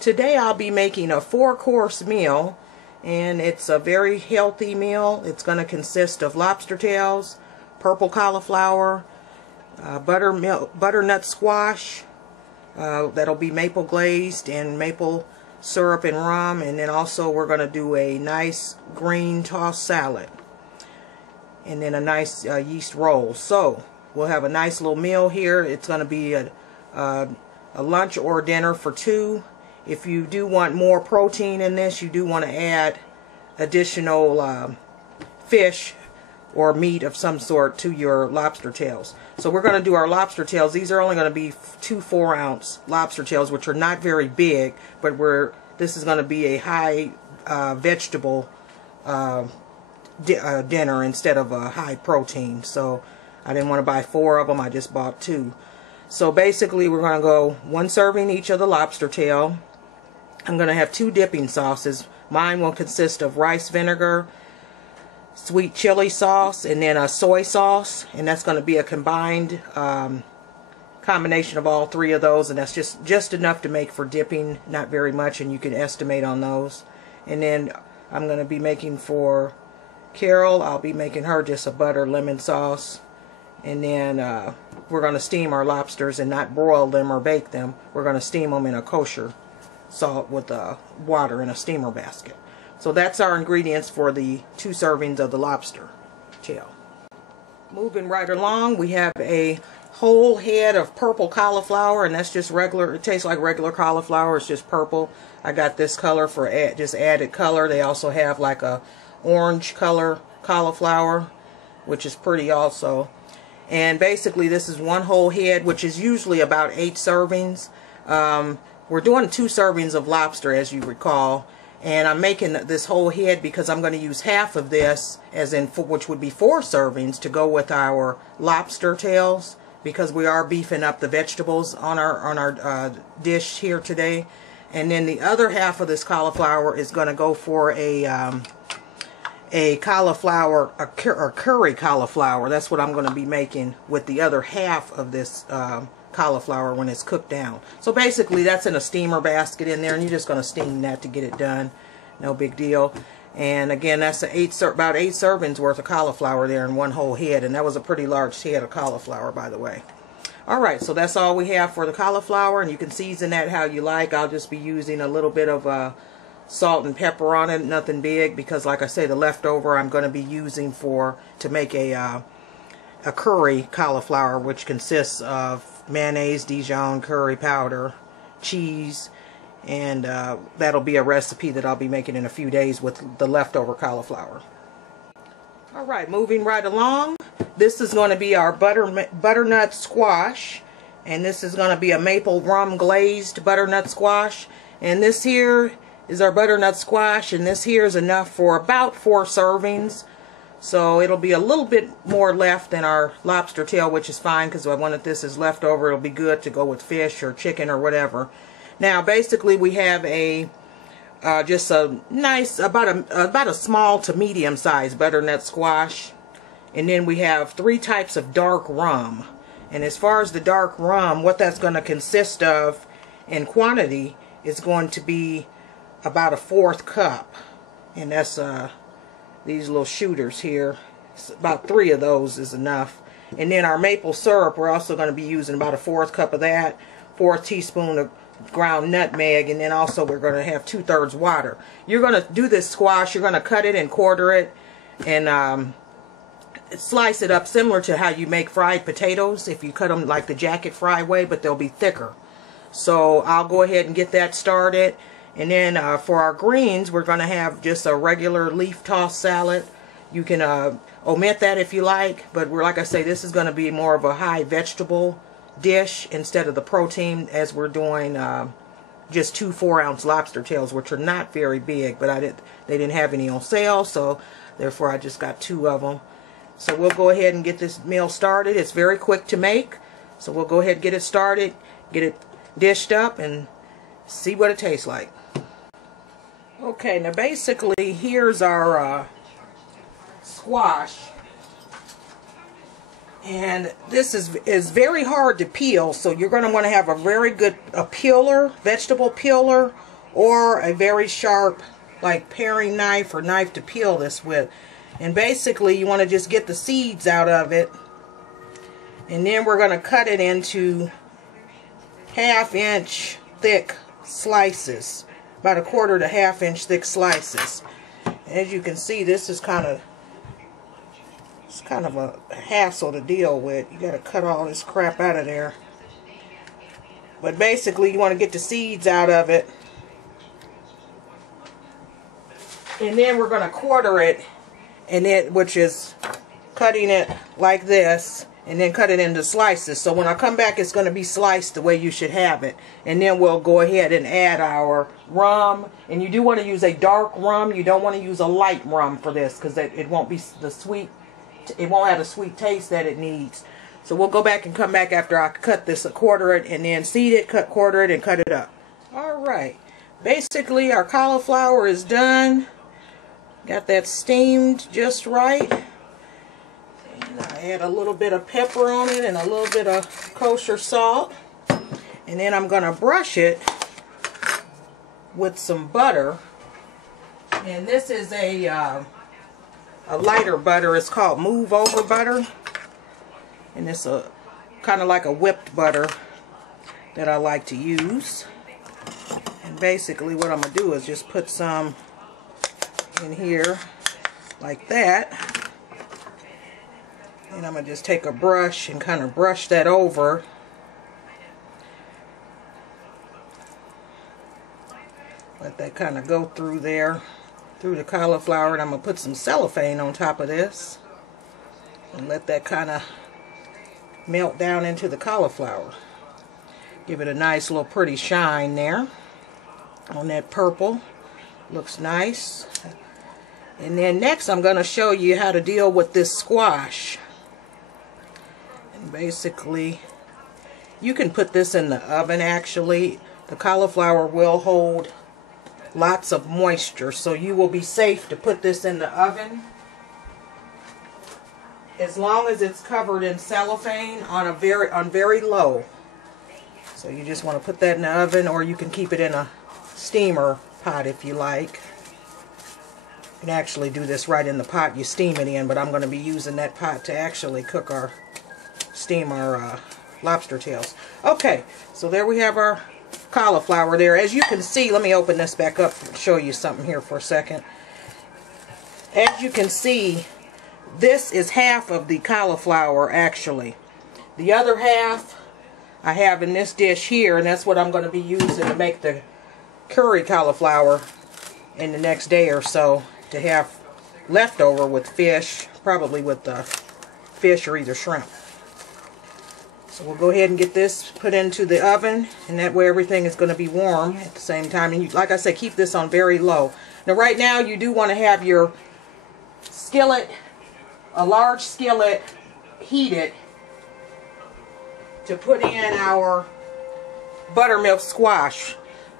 Today I'll be making a 4-course meal, and it's a very healthy meal. It's going to consist of lobster tails, purple cauliflower, butternut squash, that'll be maple glazed and maple syrup and rum, and then also we're going to do a nice green tossed salad, and then a nice yeast roll. So we'll have a nice little meal here. It's going to be a lunch or dinner for 2. If you do want more protein in this, you do want to add additional fish or meat of some sort to your lobster tails. So we're going to do our lobster tails. These are only going to be 2 4-ounce lobster tails, which are not very big, but this is going to be a high vegetable dinner instead of a high protein. So I didn't want to buy 4 of them. I just bought 2. So basically we're going to go 1 serving each of the lobster tail. I'm going to have 2 dipping sauces. Mine will consist of rice vinegar, sweet chili sauce, and then a soy sauce, and that's going to be a combined combination of all 3 of those, and that's just enough to make for dipping, not very much, and you can estimate on those. And then I'm going to be making for Carol, I'll be making her just a butter lemon sauce, and then we're going to steam our lobsters and not broil them or bake them. We're going to steam them in a kosher salt with water in a steamer basket. So that's our ingredients for the 2 servings of the lobster tail. Moving right along, we have a whole head of purple cauliflower, and that's just regular. It tastes like regular cauliflower. It's just purple. I got this color for just added color. They also have like a orange color cauliflower, which is pretty also. And basically this is 1 whole head, which is usually about 8 servings. We're doing 2 servings of lobster, as you recall, and I'm making this whole head because I'm going to use half of this, which would be 4 servings, to go with our lobster tails, because we are beefing up the vegetables on our dish here today. And then the other half of this cauliflower is going to go for a cauliflower, or curry cauliflower. That's what I'm going to be making with the other half of this cauliflower when it's cooked down. So basically that's in a steamer basket in there, and you're just going to steam that to get it done. No big deal. And again, that's about 8 servings worth of cauliflower there in 1 whole head, and that was a pretty large head of cauliflower, by the way. Alright, so that's all we have for the cauliflower, and you can season that how you like. I'll just be using a little bit of salt and pepper on it, nothing big, because like I say, the leftover I'm going to be using to make a curry cauliflower, which consists of mayonnaise, Dijon curry powder, cheese, and that'll be a recipe that I'll be making in a few days with the leftover cauliflower. Alright, moving right along, this is going to be our butternut squash, and this is going to be a maple rum glazed butternut squash. And this here is our butternut squash, and this here is enough for about 4 servings. So it'll be a little bit more left than our lobster tail, which is fine because I wanted this as leftover. It'll be good to go with fish or chicken or whatever. Now basically we have just a nice, about a small to medium sized butternut squash, and then we have 3 types of dark rum. And as far as the dark rum, what that's going to consist of in quantity is going to be about a 1/4 cup, and that's these little shooters here. About 3 of those is enough. And then our maple syrup, we're also going to be using about a 1/4 cup of that, 1/4 teaspoon of ground nutmeg, and then also we're going to have 2/3 water. You're going to do this squash, you're going to cut it and quarter it, and slice it up similar to how you make fried potatoes, if you cut them like the jacket fry way, but they'll be thicker. So I'll go ahead and get that started. And then for our greens, we're going to have just a regular leaf tossed salad. You can omit that if you like, but like I say, this is going to be more of a high vegetable dish instead of the protein, as we're doing just 2 4-ounce lobster tails, which are not very big, but they didn't have any on sale, so therefore I just got 2 of them. So we'll go ahead and get this meal started. It's very quick to make, so we'll go ahead and get it started, get it dished up, and see what it tastes like. Okay, now basically here's our squash, and this is very hard to peel, so you're going to want to have a very good peeler, vegetable peeler, or a very sharp like paring knife or knife to peel this with. And basically you want to just get the seeds out of it, and then we're going to cut it into 1/2 inch thick slices, about 1/4 to 1/2 inch thick slices. As you can see, this is kind of a hassle to deal with. You got to cut all this crap out of there. But basically you want to get the seeds out of it, and then we're going to quarter it, and which is cutting it like this, and then cut it into slices. So when I come back, it's going to be sliced the way you should have it. And then we'll go ahead and add our rum. And you do want to use a dark rum. You don't want to use a light rum for this, because it won't be the sweet. It won't have the sweet taste that it needs. So we'll go back and come back after I cut this, quarter it, and then seed it, quarter it, and cut it up. Alright, basically our cauliflower is done. Got that steamed just right. And I add a little bit of pepper on it and a little bit of kosher salt. And then I'm going to brush it with some butter. And this is a lighter butter. It's called move over butter. And it's a kind of like a whipped butter that I like to use. And basically what I'm going to do is just put some in here like that. And I'm going to just take a brush and kind of brush that over. Let that kind of go through there, through the cauliflower. And I'm going to put some cellophane on top of this and let that kind of melt down into the cauliflower. Give it a nice little pretty shine there on that purple. Looks nice. And then next I'm going to show you how to deal with this squash. And basically you can put this in the oven. Actually, the cauliflower will hold lots of moisture, so you will be safe to put this in the oven as long as it's covered in cellophane on very low. So you just want to put that in the oven, or you can keep it in a steamer pot if you like. You can actually do this right in the pot you steam it in, but I'm going to be using that pot to actually cook our lobster tails. Okay, so there we have our cauliflower there. As you can see, let me open this back up and show you something here for a second. As you can see, this is half of the cauliflower actually. The other half I have in this dish here, and that's what I'm going to be using to make the curry cauliflower in the next day or so, to have leftover with fish, probably with fish or either shrimp. So we'll go ahead and get this put into the oven, and that way everything is going to be warm at the same time. And you, like I said, keep this on very low. Now right now you do want to have your skillet, a large skillet, heated to put in our buttermilk squash.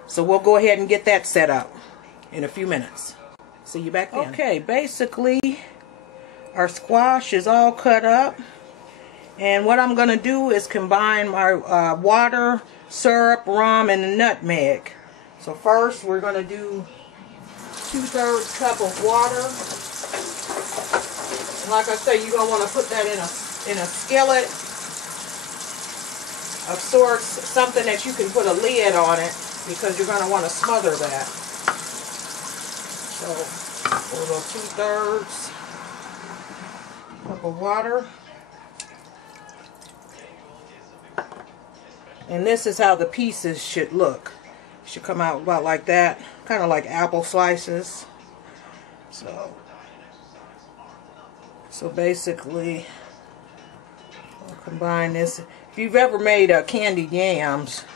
So we'll go ahead and get that set up in a few minutes. See you back then. Okay, basically our squash is all cut up. And what I'm going to do is combine my water, syrup, rum, and the nutmeg. So first we're going to do 2/3 cup of water. And like I say, you're going to want to put that in a skillet of sorts, something that you can put a lid on it, because you're going to want to smother that. So we'll go 2/3 cup of water. And this is how the pieces should look. It should come out about like that, kind of like apple slices. So basically, I'll combine this. If you've ever made candied yams,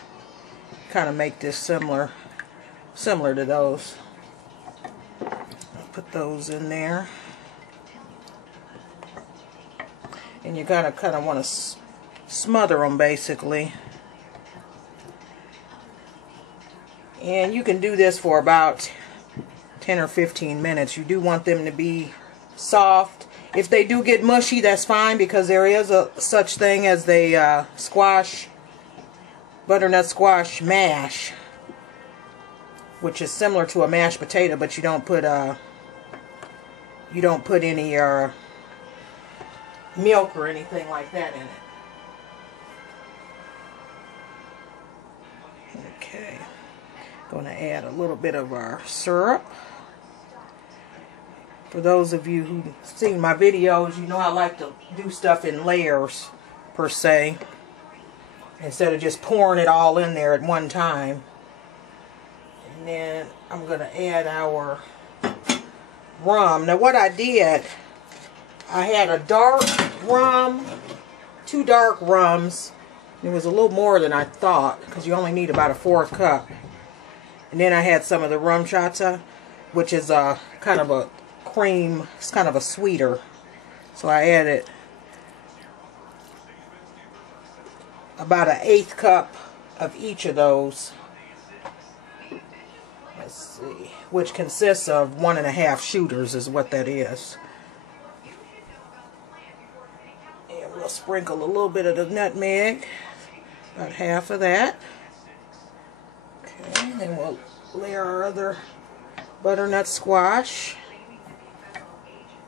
kind of make this similar to those. I'll put those in there, and you kind of want to smother them basically. And you can do this for about 10 or 15 minutes. You do want them to be soft. If they do get mushy, that's fine, because there is a such thing as the butternut squash mash. which is similar to a mashed potato, but you don't put any milk or anything like that in it. Okay, going to add a little bit of our syrup. For those of you who've seen my videos, you know I like to do stuff in layers, per se, instead of just pouring it all in there at one time. And then I'm going to add our rum. Now what I did, I had a dark rum, 2 dark rums. It was a little more than I thought, because you only need about a 1/4 cup. And then I had some of the rum chata, which is a kind of a cream, it's kind of a sweeter. So I added about an 1/8 cup of each of those. Let's see, which consists of 1½ shooters is what that is. And we'll sprinkle a little bit of the nutmeg, about half of that. Okay, then we'll layer our other butternut squash.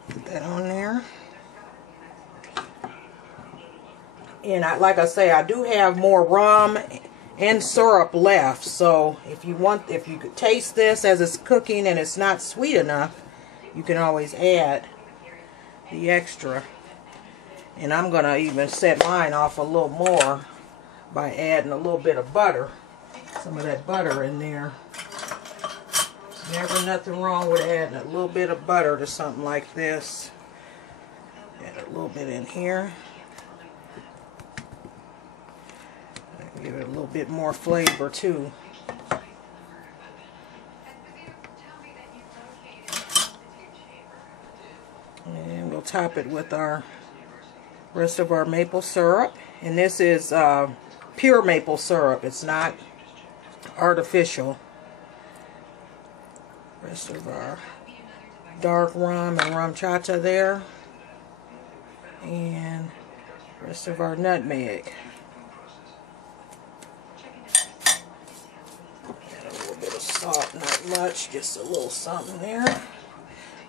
Put that on there. And like I say, I do have more rum and syrup left. So if you could taste this as it's cooking and it's not sweet enough, you can always add the extra. And I'm going to even set mine off a little more by adding a little bit of butter. Some of that butter in there. Never nothing wrong with adding a little bit of butter to something like this. Add a little bit in here. Give it a little bit more flavor too. And we'll top it with our rest of our maple syrup. And this is pure maple syrup. It's not artificial. Rest of our dark rum and rum chata there. And rest of our nutmeg. Add a little bit of salt, not much, just a little something there.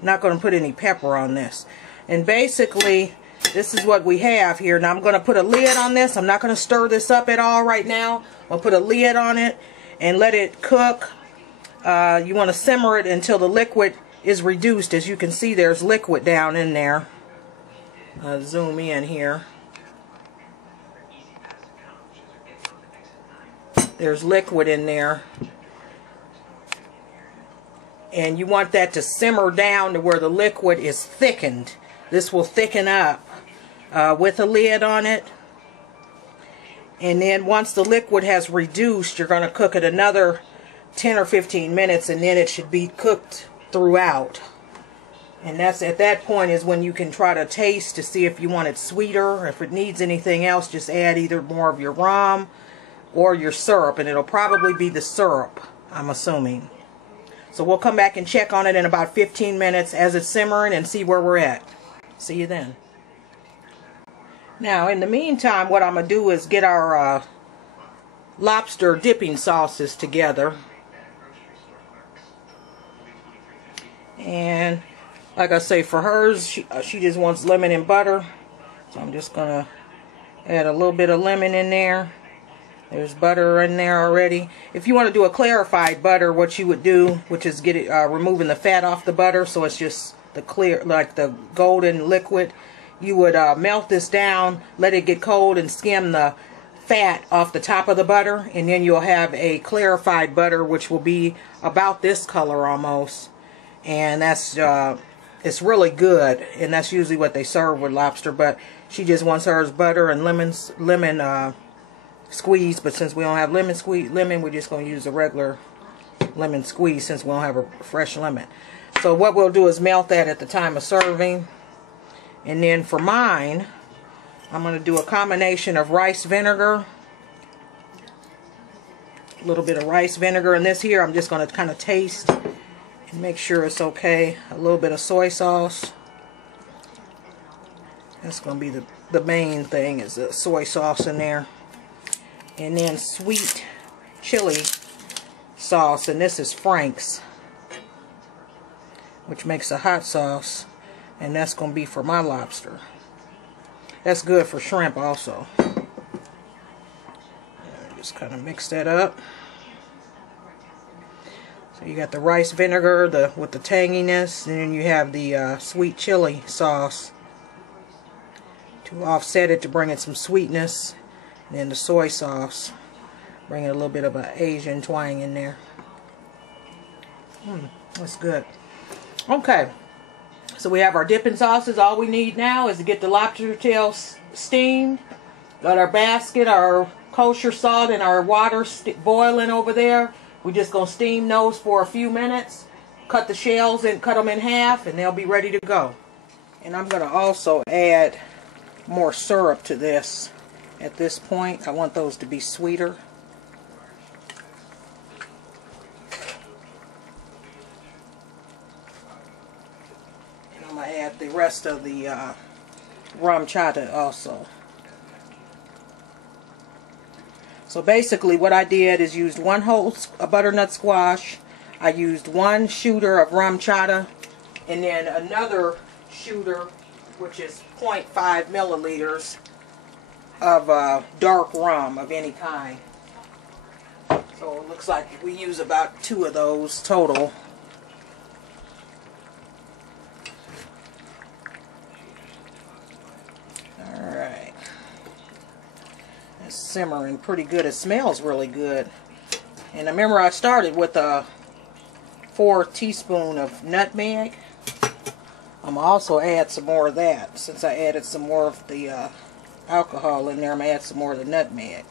Not going to put any pepper on this. And basically, this is what we have here. Now I'm going to put a lid on this. I'm not going to stir this up at all right now. I'll put a lid on it and let it cook. You want to simmer it until the liquid is reduced. As you can see, there's liquid down in there. Zoom in here. There's liquid in there. And you want that to simmer down to where the liquid is thickened. This will thicken up with a lid on it. And then once the liquid has reduced, you're going to cook it another 10 or 15 minutes, and then it should be cooked throughout. And that's at that point is when you can try to taste to see if you want it sweeter, or if it needs anything else. Just add either more of your rum or your syrup, and it'll probably be the syrup, I'm assuming. So we'll come back and check on it in about 15 minutes as it's simmering and see where we're at. See you then. Now in the meantime, what I'm going to do is get our lobster dipping sauces together. And like I say, for hers, she just wants lemon and butter. So I'm just going to add a little bit of lemon in there. There's butter in there already. If you want to do a clarified butter, what you would do, which is get it removing the fat off the butter, so it's just the clear, like the golden liquid, you would melt this down, let it get cold, and skim the fat off the top of the butter, and then you'll have a clarified butter, which will be about this color almost. And that's it's really good, and that's usually what they serve with lobster. But she just wants hers butter and lemon squeeze. But since we don't have lemon, we're just going to use a regular lemon squeeze since we don't have a fresh lemon. So what we'll do is melt that at the time of serving. And then for mine, I'm going to do a combination of rice vinegar, a little bit of rice vinegar, and this here I'm just going to kind of taste and make sure it's okay. A little bit of soy sauce. That's going to be the main thing, is the soy sauce in there. And then sweet chili sauce, and this is Frank's, which makes a hot sauce, and that's going to be for my lobster. That's good for shrimp also. Just kind of mix that up. So you got the rice vinegar with the tanginess, and then you have the sweet chili sauce to offset it, to bring it some sweetness, and then the soy sauce, bringing a little bit of an Asian twang in there. That's good. Okay, so we have our dipping sauces. All we need now is to get the lobster tails steamed. Got our basket, our kosher salt, and our water boiling over there. We're just going to steam those for a few minutes. Cut the shells and cut them in half, and they'll be ready to go. And I'm going to also add more syrup to this. At this point, I want those to be sweeter. And I'm going to add the rest of the rum chata also. So basically what I did is used one whole butternut squash, I used one shooter of rum chata, and then another shooter, which is 0.5 milliliters of dark rum of any kind. So it looks like we use about 2 of those total. Alright. It's simmering pretty good. It smells really good. And remember, I started with a 4 teaspoons of nutmeg. I'm going to also add some more of that. Since I added some more of the alcohol in there, I'm going to add some more of the nutmeg.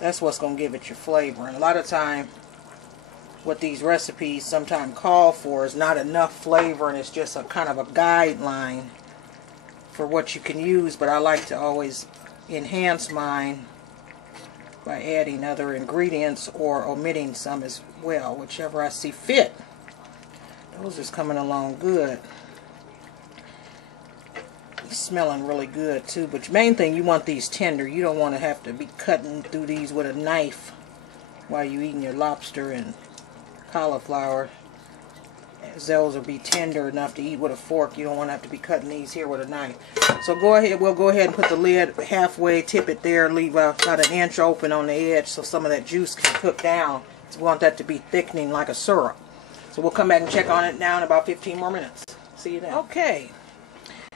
That's what's going to give it your flavor. And a lot of time, what these recipes sometimes call for is not enough flavor, and it's just a kind of a guideline for what you can use. But I like to always enhance mine by adding other ingredients or omitting some as well, whichever I see fit. Those is coming along good. It's smelling really good too, but the main thing, you want these tender. You don't want to have to be cutting through these with a knife while you're eating your lobster and cauliflower. As those will be tender enough to eat with a fork. You don't want to have to be cutting these here with a knife. So go ahead, we'll go ahead and put the lid halfway, tip it there, leave about an inch open on the edge so some of that juice can cook down. So we want that to be thickening like a syrup. So we'll come back and check on it now in about 15 more minutes. See you then. Okay,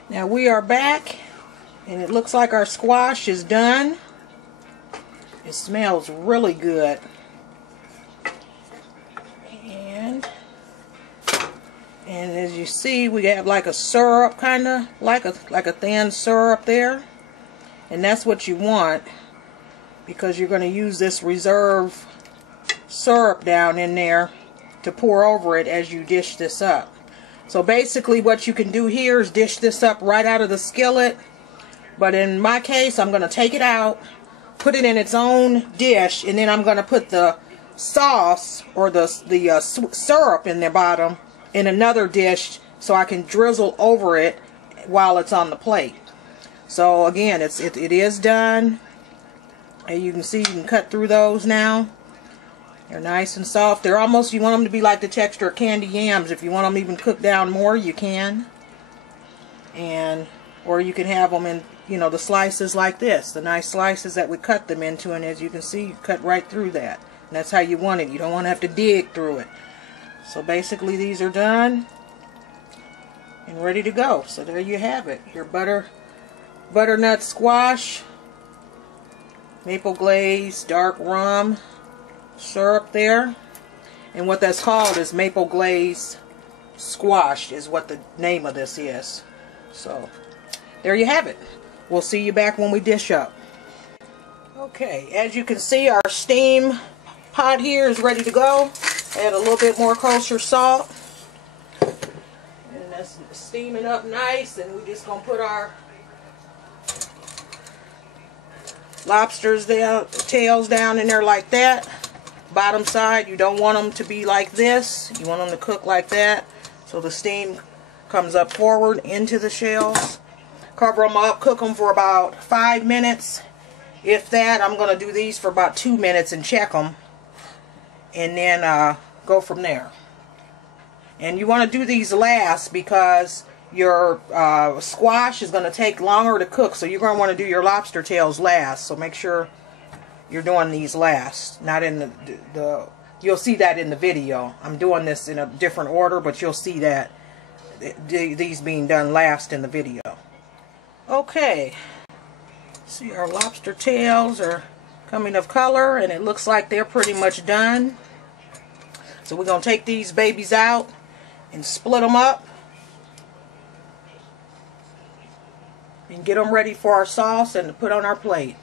now we are back, and it looks like our squash is done. It smells really good. And as you see, we have like a syrup, kind of like a thin syrup there. And that's what you want, because you're going to use this reserve syrup down in there to pour over it as you dish this up. So basically what you can do here is dish this up right out of the skillet. But in my case, I'm going to take it out, put it in its own dish, and then I'm going to put the sauce or the syrup in the bottom in another dish so I can drizzle over it while it's on the plate. So again, it is done, and you can see you can cut through those now. They're nice and soft. They're almost, you want them to be like the texture of candy yams. If you want them even cooked down more, you can. Or you can have them in, you know, the slices like this, the nice slices that we cut them into, and as you can see, you cut right through that. And that's how you want it. You don't want to have to dig through it. So basically these are done and ready to go. So there you have it. Your butternut squash, maple glaze, dark rum syrup there. And what that's called is maple glaze squash is what the name of this is. So there you have it. We'll see you back when we dish up. Okay, as you can see, our steam pot here is ready to go. Add a little bit more kosher salt. And that's steaming up nice, and we're just going to put our lobsters down, tails down in there like that. Bottom side, you don't want them to be like this. You want them to cook like that, so the steam comes up forward into the shells. Cover them up, cook them for about 5 minutes. If that, I'm going to do these for about 2 minutes and check them. and then go from there. And you want to do these last because your squash is going to take longer to cook, so you're going to want to do your lobster tails last. So make sure you're doing these last, not in the you'll see that in the video. I'm doing this in a different order, but you'll see that these being done last in the video. Okay, see, our lobster tails are coming of color, and it looks like they're pretty much done. So we're going to take these babies out and split them up and get them ready for our sauce and to put on our plate.